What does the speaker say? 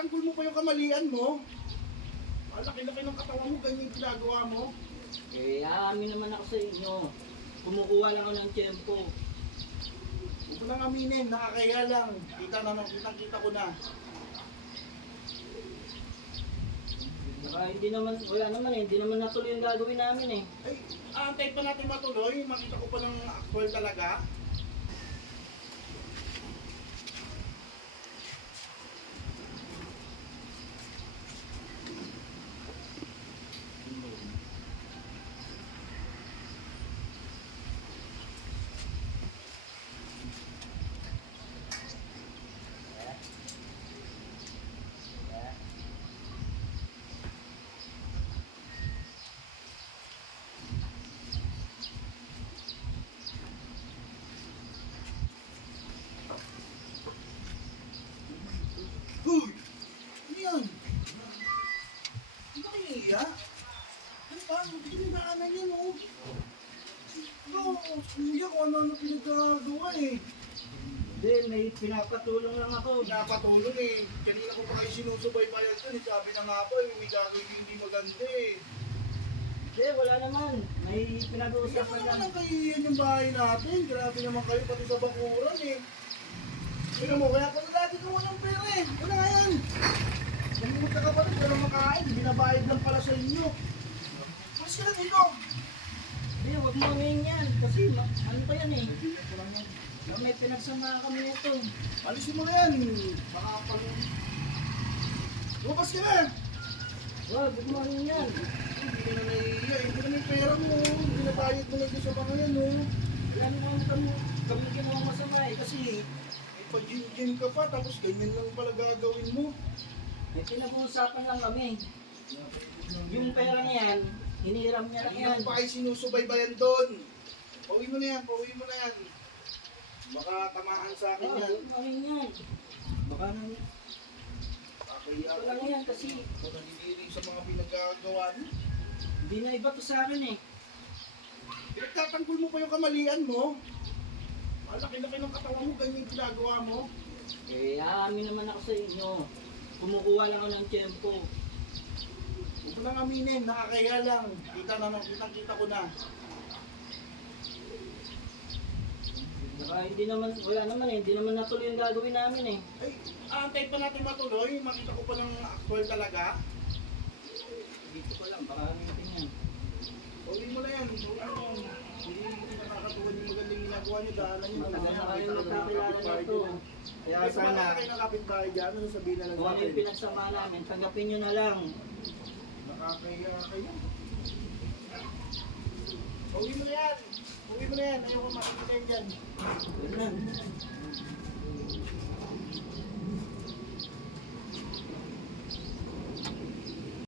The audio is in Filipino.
Pinagtatanggol mo pa yung kamalian mo. Malaki-laki ng katawan mo, ganyan yung ginagawa mo. Eh, aamin naman ako sa inyo. Kumukuha lang ako ng tiyempo. Huwag ko nang aminin, nakakaya lang. Kitang-kita ko na. Saka hindi naman, wala naman eh. Hindi naman natuloy yung gagawin namin eh. Ay, aantay pa natin matuloy. Makita ko pa ng actual talaga. Hoy! Ano yan? Hindi ka iiya? Ano ba? Hindi ko naanan yan, oh. No, kuya, kung ano-ano pinagkagawa eh. Hindi, may pinapatulong lang ako. Pinapatulong eh. Kanina ko pa kayo sinusubaybayan doon. Eh. Sabi na nga po, eh, may gagawin hindi maganda eh. Hindi, wala naman. May Hindi pinag-uusapan naman lang. ang kahihiyan yung bahay natin. Grabe naman kayo pati sa bakuran eh. Tingnan mo, kaya pala dati ka walang pera eh. Wala nga yan. Nangunta ka pa rin, walang makain. Binabayad lang pala sa inyo. Mas ka na dito. Hindi, huwag mo ngayon yan. Kasi ano pa yan eh. May pinagsama kami nito. Alisin mo na yan. Baka pala. Lumabas ka na. Huwag mo ngayon yan. Hindi ka na nahihiya. Hindi na may pera mo. Binabayad mo lang sa mga yan oh. Yan naman kami ginawa masama eh. Kasi May pa-gym ka pa, tapos ganyan lang pala gagawin mo. may pinag-uusapan lang kami. Yung pera niyan, hiniram niya lang Kanina yan. ko pa kayo sinusubaybayan doon. Pauwi mo na yan, pauwi mo na yan. Baka tamaan sa akin yan. Huwag mo ngayon yan. Baka nang Kakahiya ito ko. lang yan kasi Kung nanidiri sa mga pinagagawa niyo. hindi na iba to sa akin eh. Pinagtatanggol mo pa yung kamalian mo. Malaki-laki ng katawan mo, ganyan yung ginagawa mo. Eh, aamin naman ako sa inyo. Kumukuha lang ako ng tiyempo. Huwag ko nang aminin, nakakaya lang. Kitang-kita ko na. Saka hindi naman, wala naman eh. Hindi naman natuloy yung gagawin namin eh. Ay, aantay pa natin matuloy. Makita ko pa ng actual talaga. Dito ko lang, baka gamitin yan. Pauwi mo na yan. Hindi nakakatuwa yung magandang ginagawa niyo. Daanan niyo. Matagal na kayo Makita ko ng mga magkakilala kapitbahay nito. niyo. Kaya Ay, sana sana, kayo ng kapitbahay dyan. Ano sabihin na lang kung sa ano akin? yung pinagsama namin, tanggapin nyo na lang. Nakakaya kayo. Pauwi mo na yan. Pauwi mo na yan. Ayoko makikita yan dyan. Yun lang.